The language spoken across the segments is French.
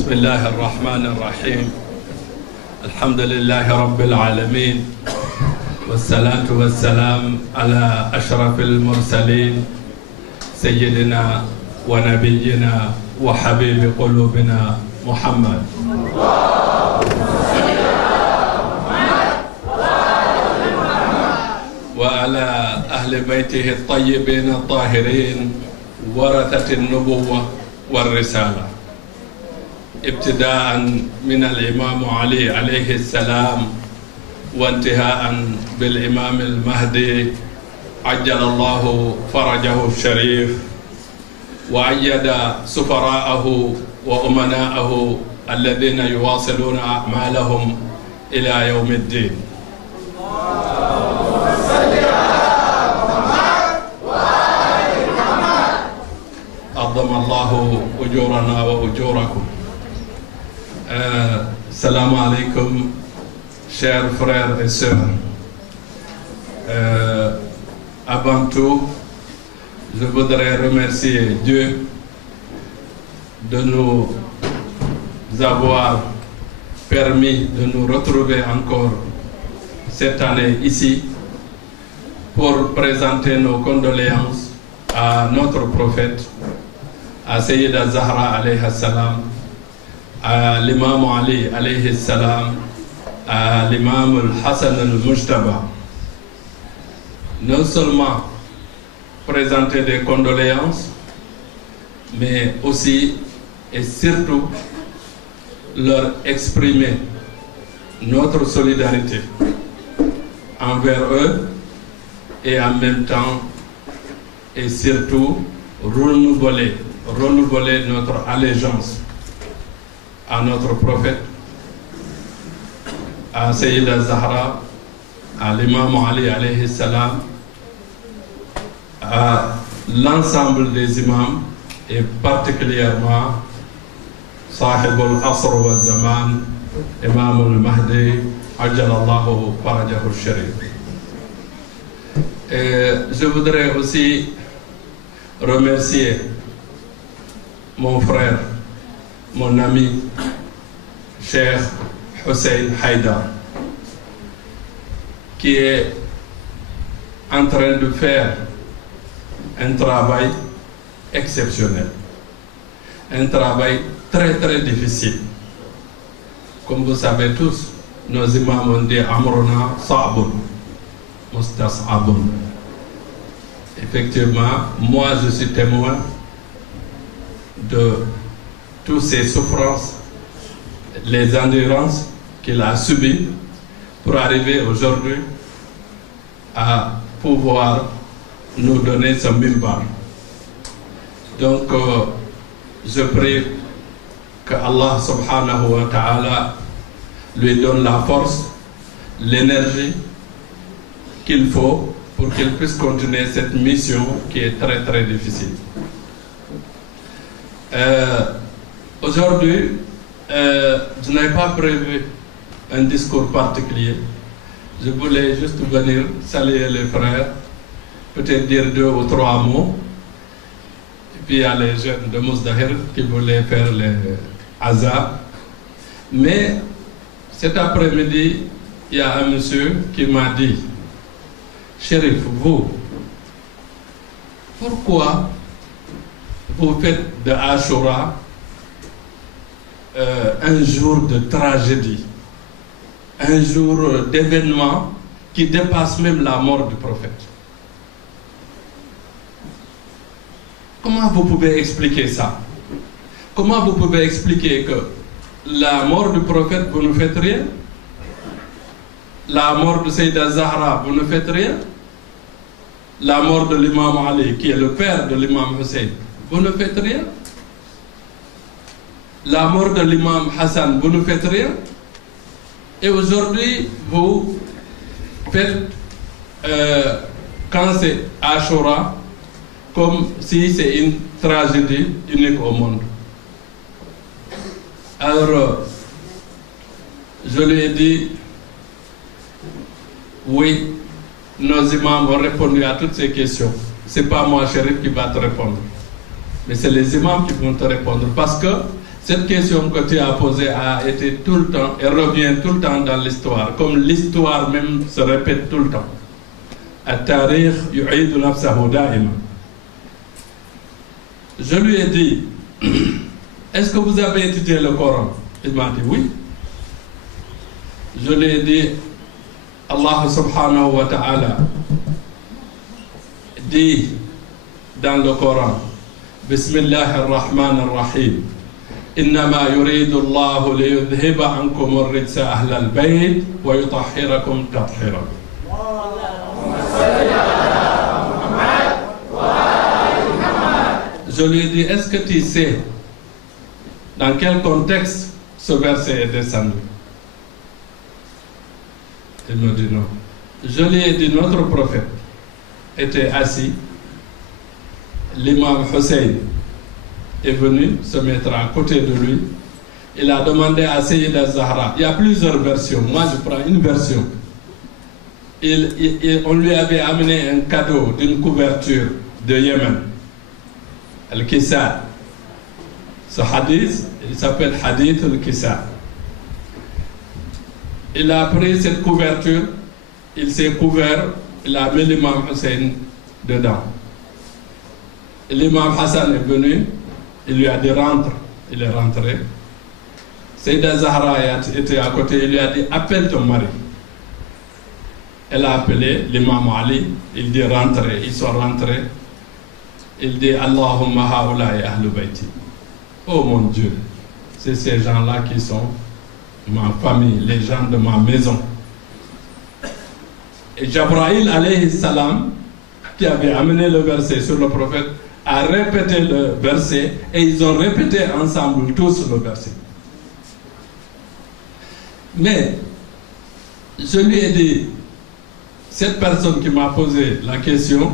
بسم الله الرحمن الرحيم. الحمد لله رب العالمين، والصلاة والسلام على أشرف المرسلين سيدنا ونبينا وحبيب قلوبنا محمد. وعلى أهل بيته الطيبين الطاهرين ورثة النبوة والرسالة، ابتداء من الإمام علي عليه السلام وانتهاء بالإمام المهدي عجل الله فرجه الشريف، وأيد سفراءه وأمناءه الذين يواصلون أعمالهم إلى يوم الدين. عظم الله أجورنا وأجوركم. Salam alaikum, chers frères et sœurs. Avant tout, je voudrais remercier Dieu de nous avoir permis de nous retrouver encore cette année ici pour présenter nos condoléances à notre prophète, à Sayyida Zahra alayhi salam, à l'imam Ali alayhi salam, à l'imam al-Hassan al-Mujtaba. Non seulement présenter des condoléances, mais aussi et surtout leur exprimer notre solidarité envers eux et en même temps et surtout renouveler notre allégeance à notre prophète, à Sayyida Zahra, à l'imam Ali alayhi salam, à l'ensemble des imams et particulièrement Sahib al-Asr wa Zaman, Imam al-Mahdi, Ajjalallahu farajahu sharif. Je voudrais aussi remercier mon frère, mon ami, Cheikh Hussein Haïdar, qui est en train de faire un travail exceptionnel, un travail très très difficile. Comme vous savez tous, nos imams ont dit Amruna Sa'bun, Mustas'abun. Effectivement, moi je suis témoin de toutes ces souffrances, les endurances qu'il a subies pour arriver aujourd'hui à pouvoir nous donner ce mimbar. Donc, je prie que Allah subhanahu wa ta'ala lui donne la force, l'énergie qu'il faut pour qu'il puisse continuer cette mission qui est très très difficile. Aujourd'hui, je n'avais pas prévu un discours particulier. Je voulais juste venir saluer les frères, peut-être dire 2 ou 3 mots. Et puis il y a les jeunes de Mousdahir qui voulaient faire les hasards. Mais cet après-midi, il y a un monsieur qui m'a dit, Chérif, vous, pourquoi vous faites de Ashura un jour de tragédie, un jour d'événement qui dépasse même la mort du prophète? Comment vous pouvez expliquer ça? Comment vous pouvez expliquer que la mort du prophète, vous ne faites rien? La mort de Sayyida Zahra, vous ne faites rien? La mort de l'imam Ali, qui est le père de l'imam Hussein, vous ne faites rien? La mort de l'imam Hassan, vous ne faites rien? Et aujourd'hui, vous faites, quand c'est Ashura, comme si c'est une tragédie unique au monde. Alors, je lui ai dit, oui, nos imams ont répondu à toutes ces questions. Ce n'est pas moi, Chérif, qui va te répondre. Mais c'est les imams qui vont te répondre. Parce que Cette question que tu as posée a été tout le temps et revient tout le temps dans l'histoire, comme l'histoire même se répète tout le temps. At-tarikh yu'idu nafsahu da'ima. Je lui ai dit, est-ce que vous avez étudié le Coran? Il m'a dit oui. Je lui ai dit, Allah subhanahu wa ta'ala dit dans le Coran, Bismillahir Rahmanir Rahim, Innama yuridu Allahu liyudhiba ankum ar-rijsa ahlal bayt wa yutahhirakum tathira. Je lui ai dit, est-ce que tu sais dans quel contexte ce verset est descendu? Il me dit non. Je lui ai dit, notre prophète était assis, l'imam Hussein est venu se mettre à côté de lui, il a demandé à Sayyida Zahra, il y a plusieurs versions, moi je prends une version, on lui avait amené un cadeau d'une couverture de Yémen, Al-Kisa. Ce hadith, il s'appelle Hadith Al-Kisa. Il a pris cette couverture, il s'est couvert, il a mis l'imam Hussein dedans. L'imam Hassan est venu, il lui a dit rentre, il est rentré. Sayyida Zahra était à côté, il lui a dit appelle ton mari. Elle a appelé l'imam Ali, il dit rentrez, ils sont rentrés. Il dit Allahumma haoula'i ahlu bayti. Oh mon Dieu, c'est ces gens-là qui sont ma famille, les gens de ma maison. Et Jabraïl alayhi salam, qui avait amené le verset sur le prophète, a répété le verset et ils ont répété ensemble tous le verset. Mais je lui ai dit, cette personne qui m'a posé la question,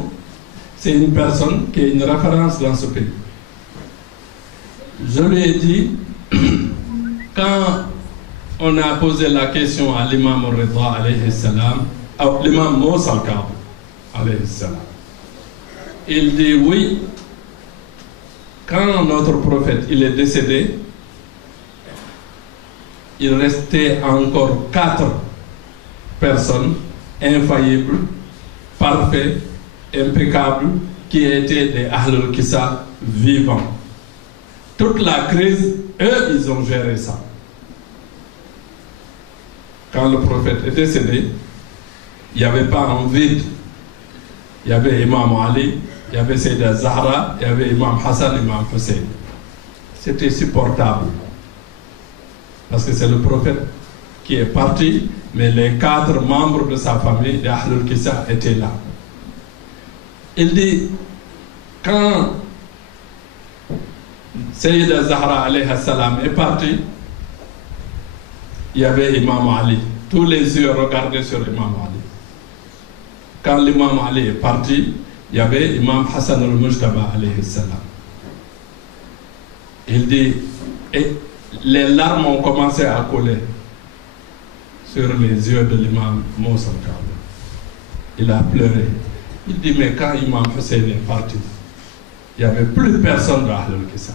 c'est une personne qui est une référence dans ce pays. Je lui ai dit, quand on a posé la question à l'imam Rida alayhi salam, à l'imam Moussa al-Kab alayhi salam, il dit oui, quand notre prophète il est décédé, il restait encore 4 personnes infaillibles, parfaits, impeccables, qui étaient des Ahlul Kisa vivants. Toute la crise, eux, ils ont géré ça. Quand le prophète est décédé, il n'y avait pas un vide. Il y avait Imam Ali, il y avait Sayyida Zahra, il y avait Imam Hassan, Imam Hussein. C'était supportable. Parce que c'est le prophète qui est parti, mais les 4 membres de sa famille, les Ahlul Kisa, étaient là. Il dit, quand Sayyida Zahra alayhi salam est parti, il y avait Imam Ali. Tous les yeux regardaient sur Imam Ali. Quand l'imam Ali est parti, il y avait Imam Hassan al-Mujtaba alayhi salam. Il dit, et les larmes ont commencé à couler sur les yeux de l'imam Moussa al-Kab. Il a pleuré. Il dit, mais quand Imam Hussein est parti, il n'y avait plus personne de Ahlul Kisa.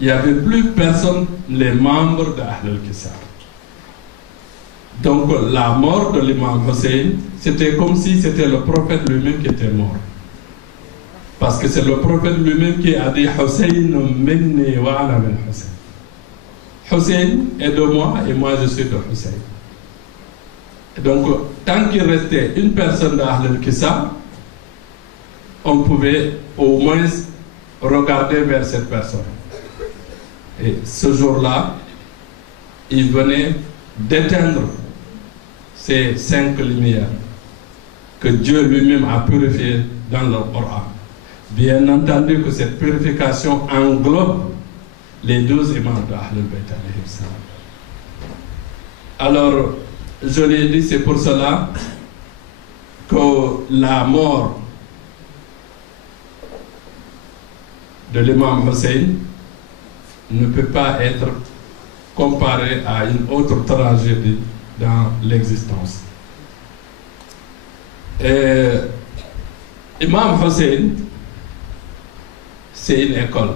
Il n'y avait plus personne, les membres de Ahlul Kisa. Donc la mort de l'imam Hussein, c'était comme si c'était le prophète lui-même qui était mort. Parce que c'est le prophète lui-même qui a dit Hussein minni wa ana min Hussein. Hussein est de moi et moi je suis de Hussein. Et donc tant qu'il restait une personne d'Ahlul Kisa, on pouvait au moins regarder vers cette personne. Et ce jour-là, il venait d'éteindre ces 5 lumières que Dieu lui-même a purifiées dans le Coran. Bien entendu que cette purification englobe les 12 imams de Ahlul Bayt alayhi salam. Alors, je lui ai dit, c'est pour cela que la mort de l'imam Hussein ne peut pas être comparée à une autre tragédie dans l'existence. Imam Hussein, c'est une école.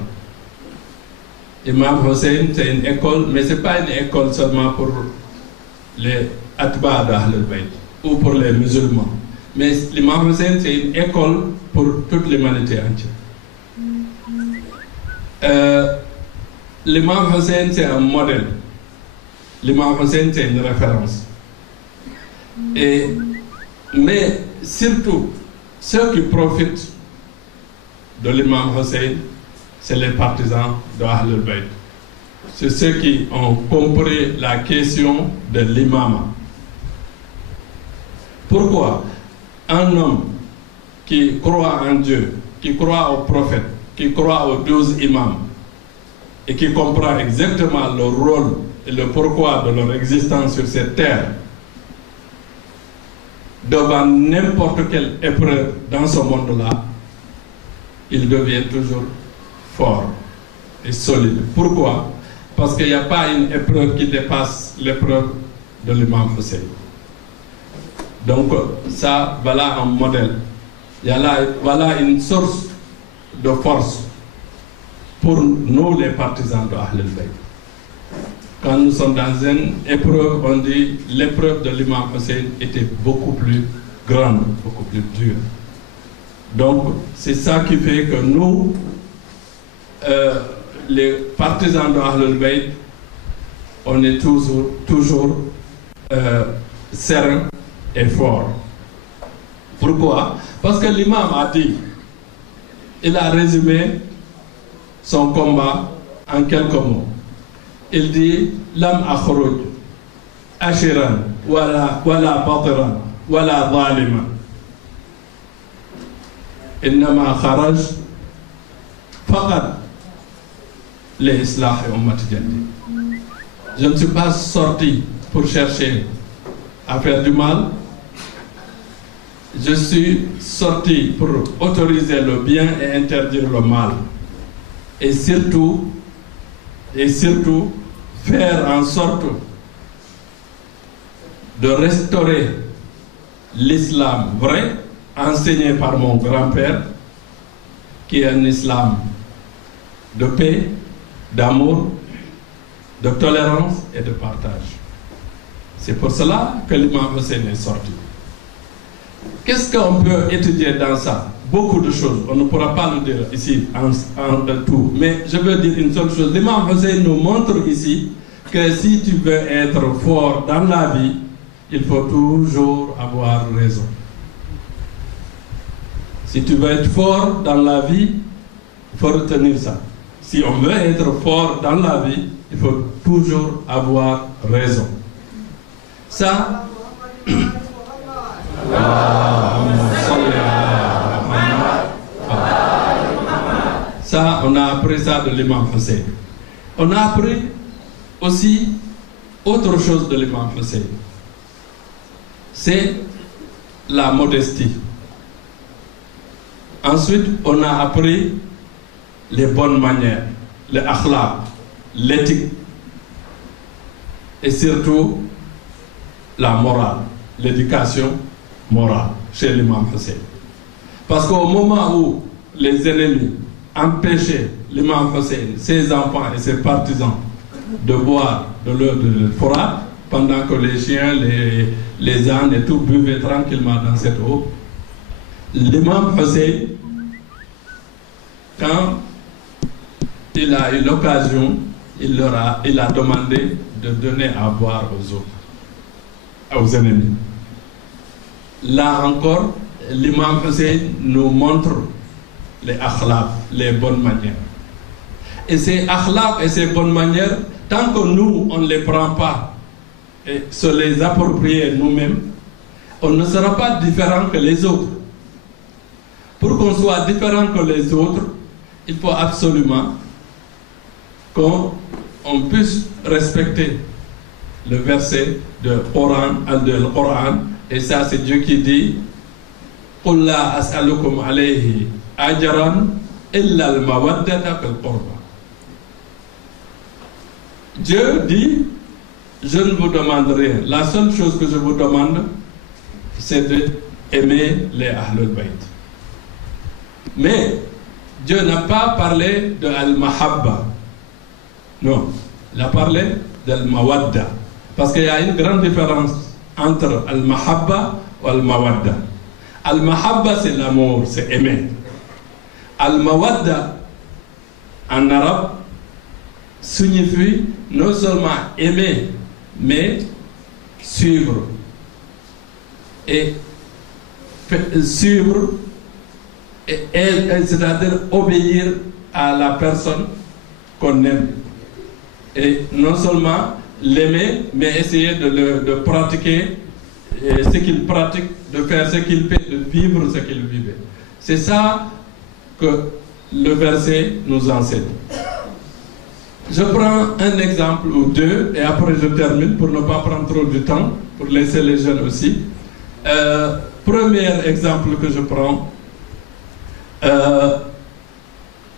Imam Hussein, c'est une école, mais ce n'est pas une école seulement pour les Atba d'Ahlul Bayt ou pour les musulmans. Mais l'Imam Hussein, c'est une école pour toute l'humanité entière. L'Imam Hussein, c'est un modèle. L'Imam Hussein, c'est une référence. Mais surtout, ceux qui profitent de l'Imam Hussein, c'est les partisans de Ahlul Bayt. C'est ceux qui ont compris la question de l'imam. Pourquoi un homme qui croit en Dieu, qui croit au prophète, qui croit aux 12 imams et qui comprend exactement le rôle et le pourquoi de leur existence sur cette terre, devant n'importe quelle épreuve dans ce monde-là, il devient toujours fort et solide. Pourquoi? Parce qu'il n'y a pas une épreuve qui dépasse l'épreuve de l'imam Hussein. Donc ça, voilà un modèle. Voilà une source de force pour nous les partisans de Ahlul Bayt. Quand nous sommes dans une épreuve, on dit l'épreuve de l'imam Hussein était beaucoup plus grande, beaucoup plus dure. Donc c'est ça qui fait que nous, les partisans de Ahlul Bayt, on est toujours serein et fort. Pourquoi? Parce que l'imam a dit, il a résumé son combat en quelques mots. Il dit, Lam akhruj ashiran wala batiran wala zaliman. Innama kharaj faqat l'islah et ummat jaddi. Je ne suis pas sorti pour chercher à faire du mal. Je suis sorti pour autoriser le bien et interdire le mal. Et surtout faire en sorte de restaurer l'islam vrai, enseigné par mon grand-père, qui est un islam de paix, d'amour, de tolérance et de partage. C'est pour cela que l'imam Hussein est sorti. Qu'est-ce qu'on peut étudier dans ça? Beaucoup de choses. On ne pourra pas le dire ici en tout. Mais je veux dire une seule chose. L'imam Hussein nous montre ici que si tu veux être fort dans la vie, il faut toujours avoir raison. Si tu veux être fort dans la vie, il faut retenir ça. Si on veut être fort dans la vie, il faut toujours avoir raison. Ça, on a appris ça de l'imam Hussein. On a appris aussi autre chose de l'imam Hussein. C'est la modestie. Ensuite, on a appris les bonnes manières, le akhlaq, l'éthique et surtout la morale, l'éducation morale chez l'imam Hussein. Parce qu'au moment où les ennemis empêchaient l'imam Hussein, ses enfants et ses partisans de boire de l'eau de Forat, pendant que les chiens, les ânes et tout buvaient tranquillement dans cette eau, l'imam Hussein, quand il a eu l'occasion, il a demandé de donner à boire aux autres, aux ennemis. Là encore, l'imam Hussein nous montre les akhlaq, les bonnes manières. Et ces akhlaq et ces bonnes manières, tant que nous, on ne les prend pas et se les approprier nous-mêmes, on ne sera pas différent que les autres. Pour qu'on soit différent que les autres, il faut absolument qu'on puisse respecter le verset de Coran, et ça c'est Dieu qui dit قُلْ لَا أَسْأَلُكُمْ عَلَيْهِ أَجْرًا إِلَّا الْمَوَدَّةَ فِي الْقُرْبَى. Dieu dit, je ne vous demande rien. La seule chose que je vous demande, c'est d'aimer les Ahlul Bayt. Mais Dieu n'a pas parlé de Al-Mahabba. Non, il a parlé d'al-mawadda. Parce qu'il y a une grande différence entre al-mahabba ou al-mawadda. Al-mahabba, c'est l'amour, c'est aimer. Al-mawadda, en arabe, signifie non seulement aimer, mais suivre. Et suivre, c'est-à-dire obéir à la personne qu'on aime. Et non seulement l'aimer, mais essayer de pratiquer ce qu'il pratique, de faire ce qu'il fait, de vivre ce qu'il vivait. C'est ça que le verset nous enseigne. Je prends un exemple ou deux et après je termine pour ne pas prendre trop de temps, pour laisser les jeunes aussi. Premier exemple que je prends,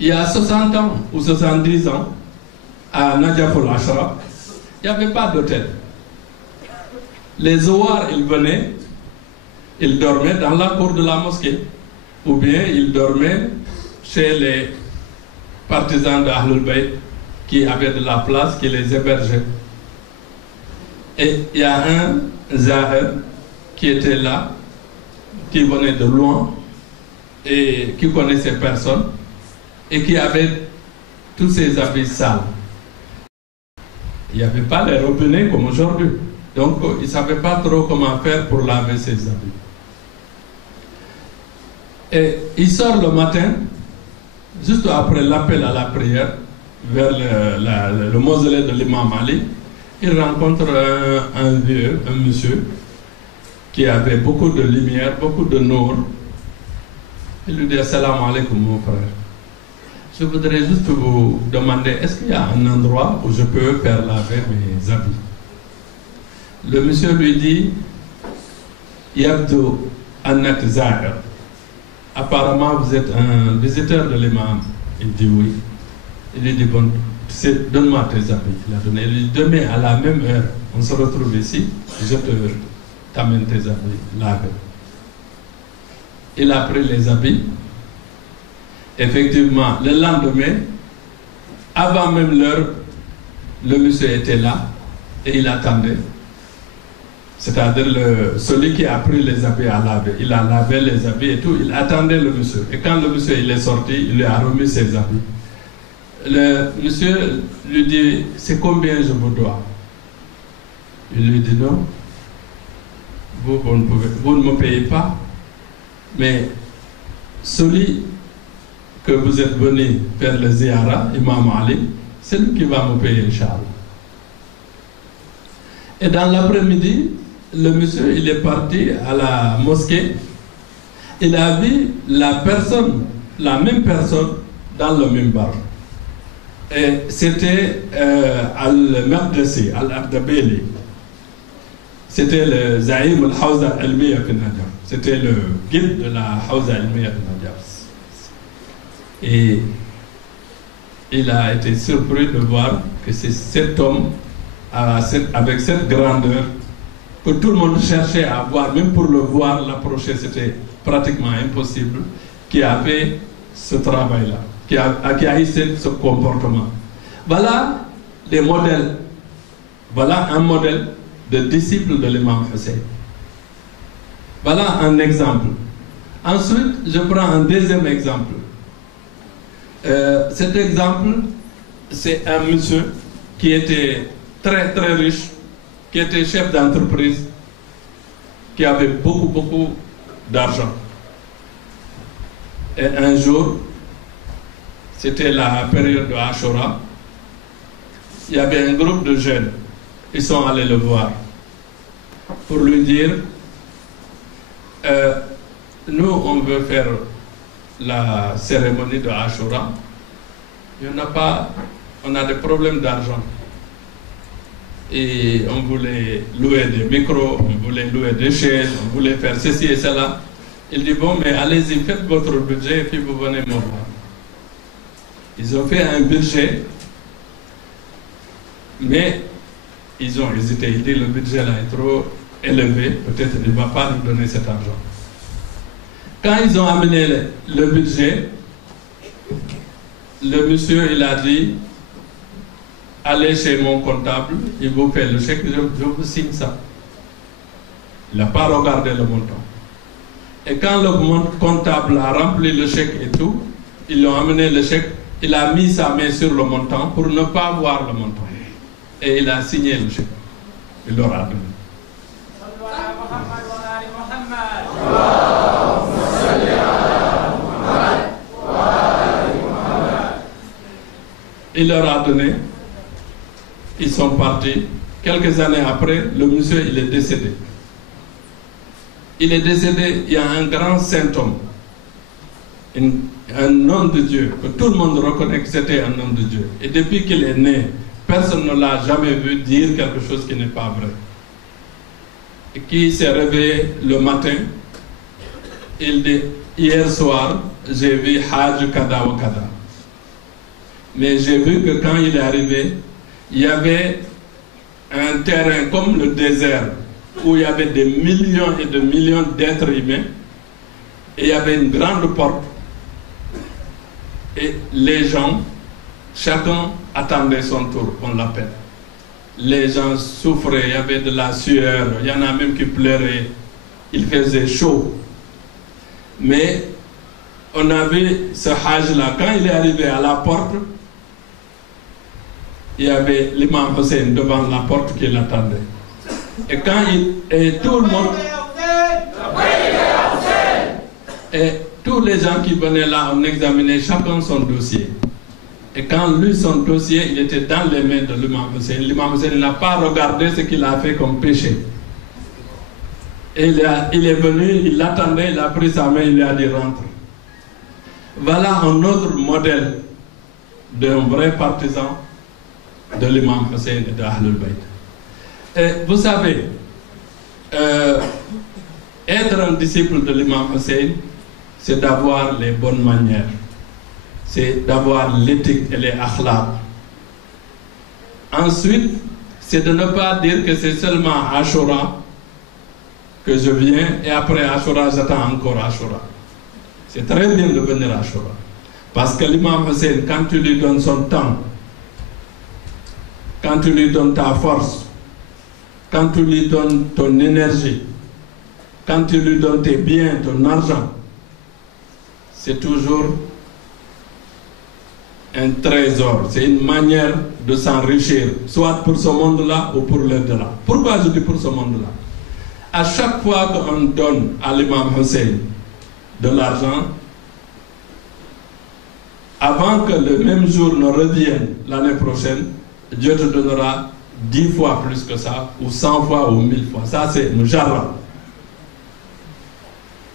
il y a 60 ans ou 70 ans, à Najaf al-Ashraf, il n'y avait pas d'hôtel. Les Zouars, ils venaient, ils dormaient dans la cour de la mosquée, ou bien ils dormaient chez les partisans de Ahlul Bayt qui avaient de la place, qui les hébergeaient. Et il y a un Zahir qui était là, qui venait de loin et qui connaissait personne et qui avait tous ses habits sales. Il n'y avait pas les robinets comme aujourd'hui. Donc, il ne savait pas trop comment faire pour laver ses habits. Et il sort le matin, juste après l'appel à la prière, vers le mausolée de l'imam Ali. Il rencontre un vieux, un monsieur, qui avait beaucoup de lumière, beaucoup de nour. Il lui dit « Assalamu alaikum, mon frère. Je voudrais juste vous demander, est-ce qu'il y a un endroit où je peux faire laver mes habits ?» Le monsieur lui dit « Yabdu annak zahir. Apparemment, vous êtes un visiteur de l'imam. » Il dit « Oui. » Il lui dit « Bon, donne-moi tes habits. » Il a donné. Il lui dit « Demain, à la même heure, on se retrouve ici, je t'amène tes habits lavés. » Il a pris les habits. Effectivement, le lendemain, avant même l'heure, le monsieur était là et il attendait. C'est-à-dire celui qui a pris les habits à laver. Il a lavé les habits et tout. Il attendait le monsieur. Et quand le monsieur il est sorti, il lui a remis ses habits. Le monsieur lui dit, c'est combien je vous dois? Il lui dit non. Vous ne me payez pas. Mais celui que vous êtes venu faire le ziyara, Imam Ali, c'est lui qui va me payer, Inch'Allah. Et dans l'après-midi, le monsieur, il est parti à la mosquée. Il a vu la même personne, dans le même bar. Et c'était Al-Maqdisi, Al-Ardabili. C'était le Zaïm al-Hawza al-Miya fi Najaf. C'était le guide de la Hawza al-Miya fi Najaf. Et il a été surpris de voir que c'est cet homme, avec cette grandeur, que tout le monde cherchait à voir, même pour le voir, l'approcher, c'était pratiquement impossible, qui a fait ce travail-là, qui a eu ce comportement. Voilà les modèles. Voilà un modèle de disciple de l'imam Hussein. Voilà un exemple. Ensuite, je prends un deuxième exemple. Cet exemple, c'est un monsieur qui était très très riche, qui était chef d'entreprise, qui avait beaucoup d'argent. Et un jour, c'était la période de Ashura, il y avait un groupe de jeunes, ils sont allés le voir pour lui dire nous on veut faire la cérémonie de Ashura, on a des problèmes d'argent et on voulait louer des micros, on voulait louer des chaises, on voulait faire ceci et cela. Il dit bon, mais allez-y, faites votre budget et puis vous venez me voir. Ils ont fait un budget, mais ils ont hésité. Il dit le budget là est trop élevé, peut-être il ne va pas nous donner cet argent. Quand ils ont amené le budget, le monsieur il a dit allez chez mon comptable, il vous fait le chèque, je vous signe ça. Il n'a pas regardé le montant. Et quand le comptable a rempli le chèque et tout, ils lui ont amené le chèque, il a mis sa main sur le montant pour ne pas voir le montant. Et il a signé le chèque. Il l'aura donné. Il leur a donné, ils sont partis. Quelques années après, le monsieur, il est décédé. Il est décédé, il y a un grand saint homme, un homme de Dieu, que tout le monde reconnaît que c'était un homme de Dieu. Et depuis qu'il est né, personne ne l'a jamais vu dire quelque chose qui n'est pas vrai. Et qui s'est réveillé le matin, il dit, hier soir, j'ai vu Hajj Kada wa Kada. Mais j'ai vu que quand il est arrivé, il y avait un terrain comme le désert, où il y avait des millions et des millions d'êtres humains, et il y avait une grande porte, et les gens, chacun attendait son tour, on l'appelle. Les gens souffraient, il y avait de la sueur, il y en a même qui pleuraient, il faisait chaud. Mais on a vu ce Hajj-là, quand il est arrivé à la porte, il y avait l'imam Hussein devant la porte qui l'attendait. Et quand et tout le monde, et tous les gens qui venaient là, on examinait chacun son dossier. Et quand lui, son dossier, il était dans les mains de l'imam Hussein. L'imam Hussein n'a pas regardé ce qu'il a fait comme péché. Et il est venu, il l'attendait, il a pris sa main, il lui a dit rentre. Voilà un autre modèle d'un vrai partisan de l'imam Hussein et de Ahlul Bayt. Et vous savez, être un disciple de l'imam Hussein, c'est d'avoir les bonnes manières, c'est d'avoir l'éthique et les akhlaq. Ensuite, c'est de ne pas dire que c'est seulement Ashura que je viens et après Ashura, j'attends encore Ashura. C'est très bien de venir à Ashura. Parce que l'imam Hussein, quand tu lui donnes son temps, quand tu lui donnes ta force, quand tu lui donnes ton énergie, quand tu lui donnes tes biens, ton argent, c'est toujours un trésor, c'est une manière de s'enrichir, soit pour ce monde-là ou pour l'au-delà. Pourquoi je dis pour ce monde-là? À chaque fois qu'on donne à l'imam Hussein de l'argent, avant que le même jour ne revienne l'année prochaine, Dieu te donnera 10 fois plus que ça, ou 100 fois, ou 1000 fois. Ça, c'est Mujarrab.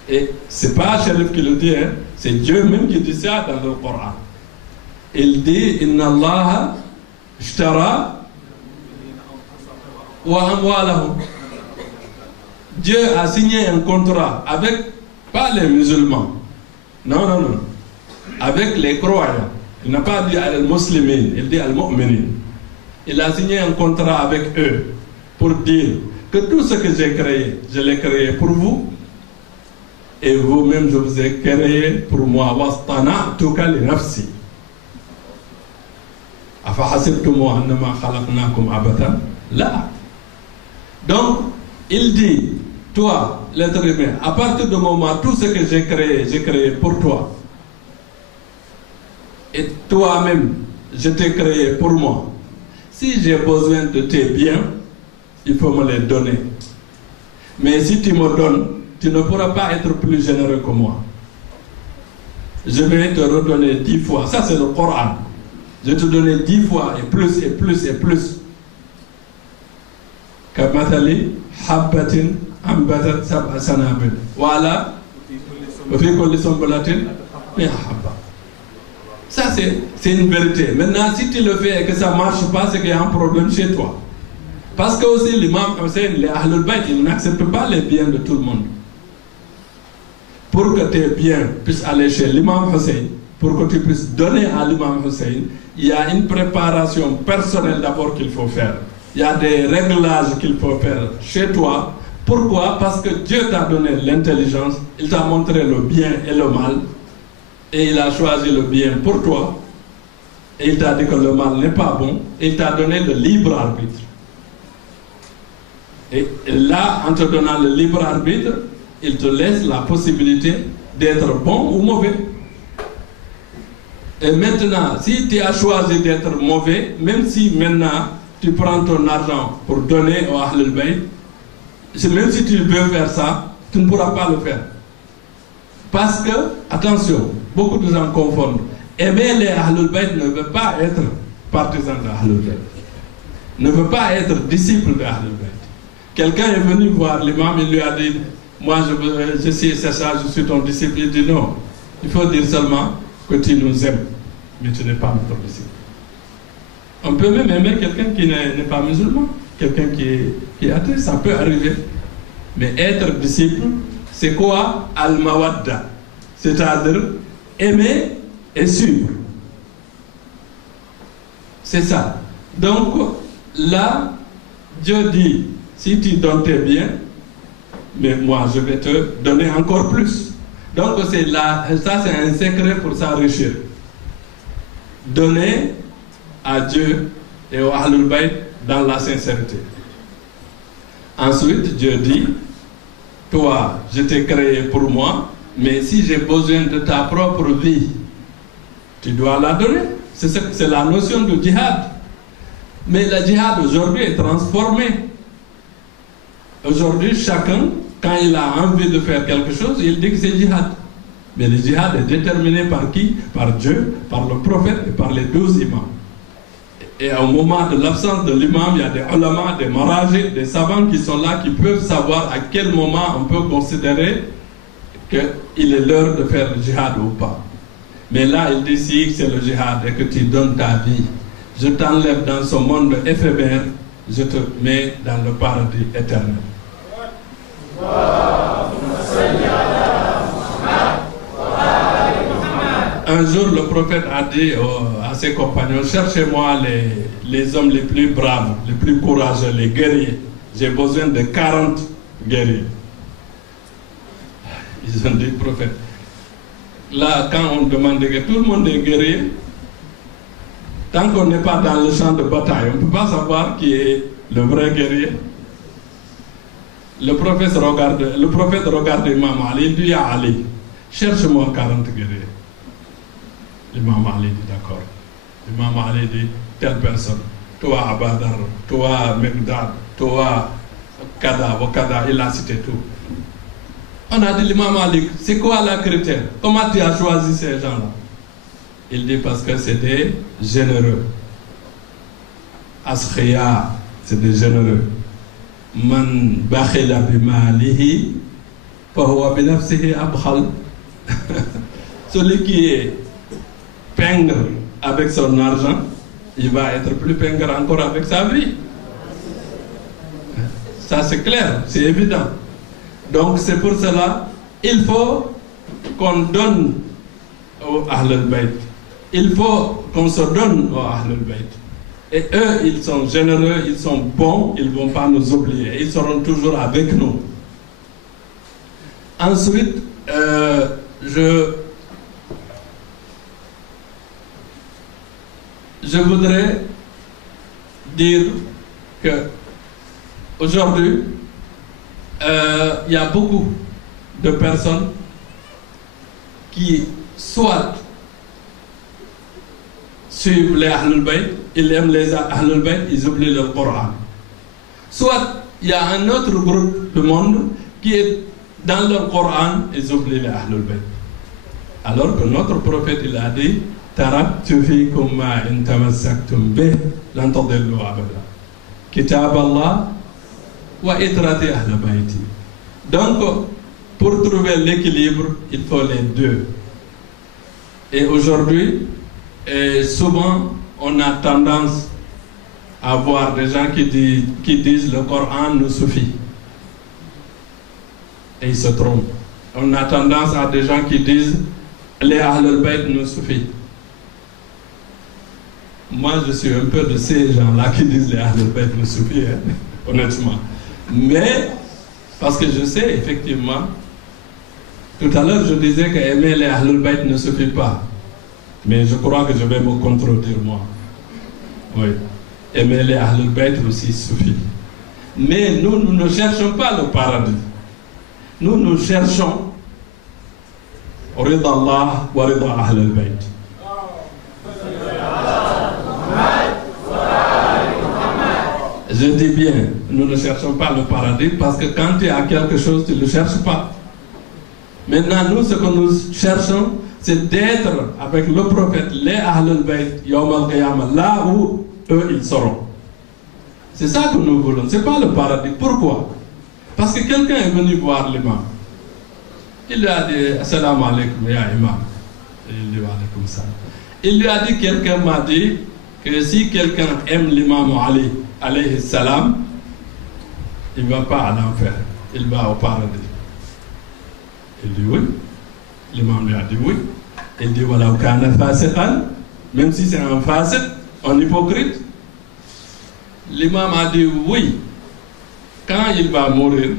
Et c'est pas Sharif qui le dit, hein? C'est Dieu même qui dit ça dans le Coran. Il dit Inna Allah ishtara wa amwalahum. Dieu a signé un contrat avec, pas les musulmans, non, avec les croyants. Il n'a pas dit al-muslimin, il dit al-mu'minin. Il a signé un contrat avec eux pour dire que tout ce que j'ai créé, je l'ai créé pour vous. Et vous-même, je vous ai créé pour moi. Wastana'tuka li nafsi. Afa hasibtum annama khalaqnakum abatan? Là. Donc, il dit, toi, l'être humain, à partir du moment, tout ce que j'ai créé pour toi. Et toi-même, je t'ai créé pour moi. Si j'ai besoin de tes biens, il faut me les donner. Mais si tu me donnes, tu ne pourras pas être plus généreux que moi. Je vais te redonner 10 fois. Ça, c'est le Coran. Je vais te donner 10 fois et plus et plus et plus. Kamathali habbatin ambatat sab'a sanabil. Voilà. Ça, c'est une vérité. Maintenant, si tu le fais et que ça ne marche pas, c'est qu'il y a un problème chez toi. Parce que aussi, l'imam Hussein, les Ahlul Bayt, ils n'acceptent pas les biens de tout le monde. Pour que tes biens puissent aller chez l'imam Hussein, pour que tu puisses donner à l'imam Hussein, il y a une préparation personnelle d'abord qu'il faut faire. Il y a des réglages qu'il faut faire chez toi. Pourquoi? Parce que Dieu t'a donné l'intelligence, il t'a montré le bien et le mal, et il a choisi le bien pour toi. et il t'a dit que le mal n'est pas bon, et il t'a donné le libre arbitre. Et là, en te donnant le libre arbitre, il te laisse la possibilité d'être bon ou mauvais. Et maintenant, si tu as choisi d'être mauvais, même si maintenant tu prends ton argent pour donner au Ahlul Bayt, même si tu veux faire ça, tu ne pourras pas le faire. Parce que, attention, beaucoup de gens confondent. Aimer les Ahlul Bayt ne veut pas être partisan de Ahlul Bayt, ne veut pas être disciple de Ahlul Bayt. Quelqu'un est venu voir l'imam, il lui a dit, moi je suis c'est ça, je suis ton disciple. Il dit non, il faut dire seulement que tu nous aimes, mais tu n'es pas notre disciple. On peut même aimer quelqu'un qui n'est pas musulman, quelqu'un qui est athée, ça peut arriver. Mais être disciple, c'est quoi? Al-Mawadda, c'est-à-dire aimer et suivre. C'est ça. Donc là, Dieu dit, si tu donnes tes biens, mais moi je vais te donner encore plus. Donc c'est là, ça c'est un secret pour s'enrichir. Donner à Dieu et au Ahlul Bayt dans la sincérité. Ensuite, Dieu dit, toi, je t'ai créé pour moi, mais si j'ai besoin de ta propre vie, tu dois la donner. C'est la notion de djihad. Mais le djihad aujourd'hui est transformé. Aujourd'hui, chacun, quand il a envie de faire quelque chose, il dit que c'est djihad. Mais le djihad est déterminé par qui? Par Dieu, par le prophète et par les 12 imams. Et au moment de l'absence de l'imam, il y a des ulama, des marajis, des savants qui sont là, qui peuvent savoir à quel moment on peut considérer qu'il est l'heure de faire le djihad ou pas. Mais là, il dit si c'est le djihad et que tu donnes ta vie, je t'enlève dans ce monde éphémère, je te mets dans le paradis éternel. Un jour, le prophète a dit à ses compagnons, cherchez-moi les hommes les plus braves, les plus courageux, les guerriers. J'ai besoin de 40 guerriers. Ils ont dit, prophète, là, quand on demande que tout le monde est guerrier, tant qu'on n'est pas dans le champ de bataille, on ne peut pas savoir qui est le vrai guerrier. Le prophète regarde Imam Ali, il dit à Ali, cherche-moi 40 guerriers. L'imam Ali dit d'accord. L'imam Ali dit telle personne, toi Abadar, toi Megdad, toi Kada, Wakada, il a cité tout. On a dit l'imam Ali, c'est quoi le critère? Comment tu as choisi ces gens-là? Il dit parce que c'est des généreux. Askhiya, c'est des généreux. Man bakhila bimalihi, fahuwa binafsihi abkhal. Celui qui est pingre avec son argent, il va être plus pingre encore avec sa vie. Ça c'est clair, c'est évident. Donc c'est pour cela, il faut qu'on donne au Ahlul Bayt. Il faut qu'on se donne au Ahlul Bayt. Et eux, ils sont généreux, ils sont bons, ils ne vont pas nous oublier. Ils seront toujours avec nous. Ensuite, je voudrais dire que aujourd'hui, il y a beaucoup de personnes qui soit suivent les Ahlul Bayt, ils aiment les Ahlul Bayt, ils oublient le Coran. Soit il y a un autre groupe de monde qui est dans le Coran, ils oublient les Ahlul Bayt. Alors que notre prophète, il a dit, Taraktu fikum ma in tamassaktum bih lan tadillu abada. Kitab Allah wa itrati Ahlul Bayti. Donc, pour trouver l'équilibre, il faut les deux. Et aujourd'hui, souvent, on a tendance à voir des gens qui disent le Coran nous suffit. Et ils se trompent. On a tendance à des gens qui disent les Ahlul Bayt nous suffit. Moi, je suis un peu de ces gens-là qui disent les Ahlul Bayt nous suffit, hein, honnêtement. Mais, parce que je sais, effectivement, tout à l'heure, je disais qu'aimer les Ahlul Bayt ne suffit pas. Mais je crois que je vais me contredire moi. Oui. Aimer les Ahlul Bayt aussi suffit. Mais nous ne cherchons pas le paradis. Nous cherchons Rida Allah wa Rida Ahlul Bayt. Je dis bien, nous ne cherchons pas le paradis parce que quand tu as quelque chose, tu ne le cherches pas. Maintenant, nous, ce que nous cherchons, c'est d'être avec le prophète, les Ahlul Bayt, Yawm al-Qiyamah, là où eux, ils seront. C'est ça que nous voulons, ce n'est pas le paradis. Pourquoi? Parce que quelqu'un est venu voir l'imam. Il lui a dit, Assalamu alaikum, ya imam. Il lui a dit comme ça. Il lui a dit, quelqu'un m'a dit que si quelqu'un aime l'imam Ali, alayhi salam, il ne va pas à l'enfer, il va au paradis. Il dit oui. L'imam lui a dit oui. Il dit voilà, même si c'est un facet, un hypocrite. L'imam a dit oui. Quand il va mourir,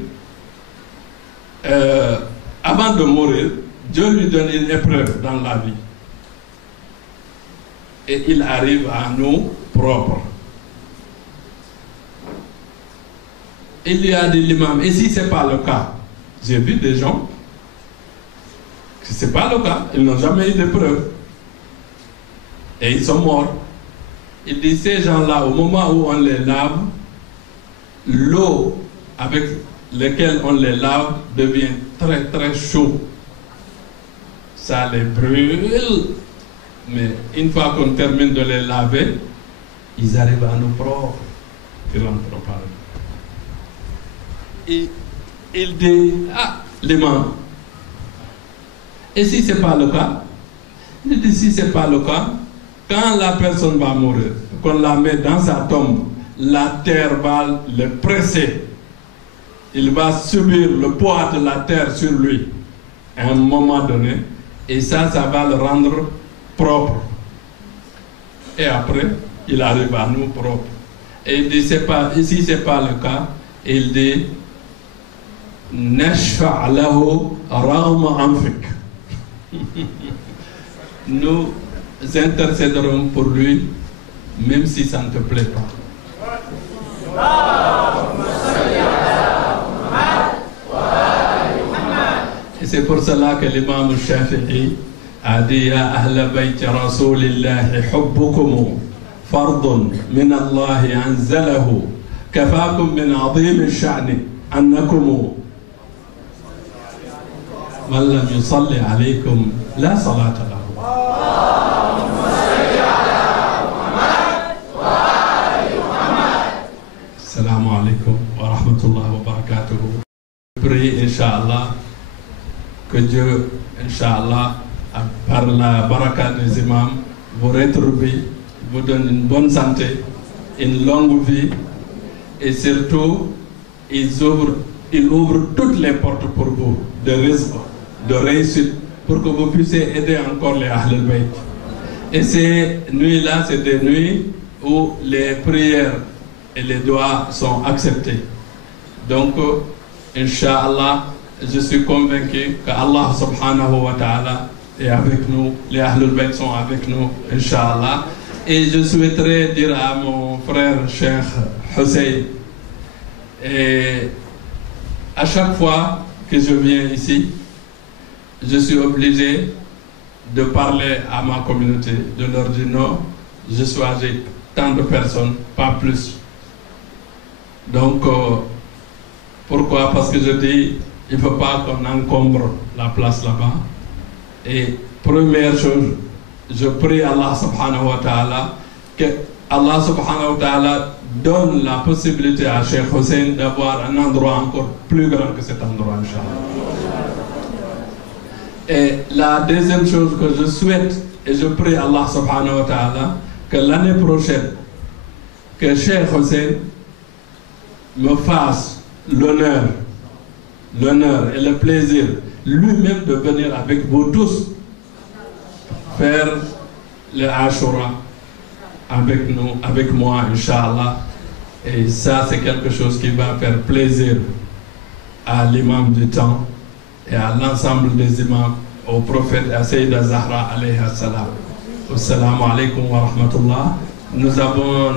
avant de mourir, Dieu lui donne une épreuve dans la vie. Et il arrive à nous propres. Il lui a dit l'imam, et si ce n'est pas le cas? J'ai vu des gens que ce n'est pas le cas, ils n'ont jamais eu de preuve. Et ils sont morts. Il dit, ces gens-là, au moment où on les lave, l'eau avec laquelle on les lave devient très très chaud. Ça les brûle. Mais une fois qu'on termine de les laver, ils arrivent à nous propres. Ils rentrent au paradis. Et il dit, ah, l'imam, et si ce n'est pas le cas? Il dit, si ce n'est pas le cas, quand la personne va mourir, qu'on la met dans sa tombe, la terre va le presser. Il va subir le poids de la terre sur lui à un moment donné, et ça va le rendre propre. Et après, il arrive à nous propre. Et il dit, si ce n'est pas le cas, il dit, Nashfa' lahu raghma anfik. Nous intercéderons pour lui, même si ça ne te plaît pas. Et c'est pour cela que l'imam Shafi'i a dit Ya ahla bayti rasulillahi hubbukum fardun min Allahi anzalahu kafakum min azim ash-sha'ni annakum man lam yusalli alaykum la salata lahu. Assalamu alaikum wa rahmatullahi wa barakatuh. Je prie, Inch'Allah, que Dieu, Inch'Allah, par la baraka des imams, vous rétribue, vous donne une bonne santé, une longue vie, et surtout, il ouvre toutes les portes pour vous, de rizq, de réussite, pour que vous puissiez aider encore les Ahlul Bayt. Et ces nuits-là, c'est des nuits où les prières et les doigts sont acceptés. Donc, Inch'Allah, je suis convaincu que Allah subhanahu wa ta'ala est avec nous, les Ahlul Bayt sont avec nous, Inch'Allah. Et je souhaiterais dire à mon frère Cheikh Hussein, et à chaque fois que je viens ici, je suis obligé de parler à ma communauté, de leur dire non, je suis avec tant de personnes, pas plus. Donc, pourquoi? Parce que je dis, il ne faut pas qu'on encombre la place là-bas. Et première chose, je prie Allah subhanahu wa ta'ala que Allah subhanahu wa ta'ala donne la possibilité à Cheikh Hussein d'avoir un endroit encore plus grand que cet endroit, Inch'Allah. Et la deuxième chose que je souhaite, et je prie Allah subhanahu wa ta'ala, que l'année prochaine, que Cheikh Hussein me fasse l'honneur et le plaisir lui-même de venir avec vous tous faire le Ashura avec nous, avec moi, Inch'Allah. Et ça, c'est quelque chose qui va faire plaisir à l'imam du temps et à l'ensemble des imams, au prophète, à Sayyida Zahra alayhi salam. Assalamu alaikum wa rahmatullah. Nous avons